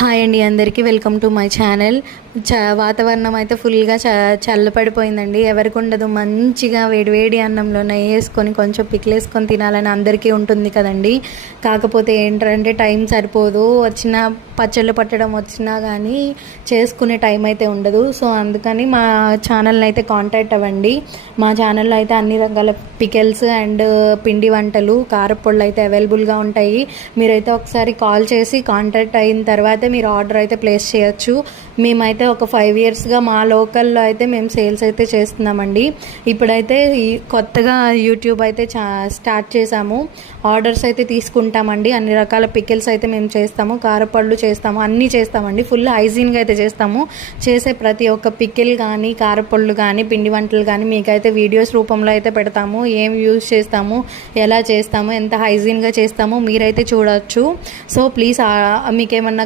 Hi అండి, అందరికీ welcome to my channel. వాతావరణం అయితే ఫుల్గా చల్లపడిపోయిందండి. ఎవరికి ఉండదు, మంచిగా వేడివేడి అన్నంలో నెయ్యి వేసుకొని కొంచెం పిక్లేసుకొని తినాలని అందరికీ ఉంటుంది కదండి. కాకపోతే ఏంటంటే టైం సరిపోదు, వచ్చిన పచ్చళ్ళు పట్టడం వచ్చినా కానీ చేసుకునే టైం అయితే ఉండదు. సో అందుకని మా ఛానల్ని అయితే కాంటాక్ట్ అవ్వండి. మా ఛానల్లో అయితే అన్ని రకాల పికెల్స్ అండ్ పిండి వంటలు, కారపొళ్ళు అయితే అవైలబుల్గా ఉంటాయి. మీరైతే ఒకసారి కాల్ చేసి కాంటాక్ట్ అయిన తర్వాత మీరు ఆర్డర్ అయితే ప్లేస్ చేయొచ్చు. మేమైతే ఒక 5 yearsగా మా లోకల్లో అయితే మేము సేల్స్ అయితే చేస్తున్నామండి. ఇప్పుడైతే కొత్తగా యూట్యూబ్ అయితే స్టార్ట్ చేసాము. ఆర్డర్స్ అయితే తీసుకుంటామండి. అన్ని రకాల పికిల్స్ అయితే మేము చేస్తాము, కారపళ్ళు చేస్తాము, అన్నీ చేస్తామండి. ఫుల్ హైజీన్గా అయితే చేస్తాము. చేసే ప్రతి ఒక్క పికిల్ కానీ, కారపళ్ళు కానీ, పిండి వంటలు కానీ మీకైతే వీడియోస్ రూపంలో అయితే పెడతాము. ఏం యూజ్ చేస్తాము, ఎలా చేస్తాము, ఎంత హైజీన్గా చేస్తామో మీరైతే చూడవచ్చు. సో ప్లీజ్ మీకేమన్నా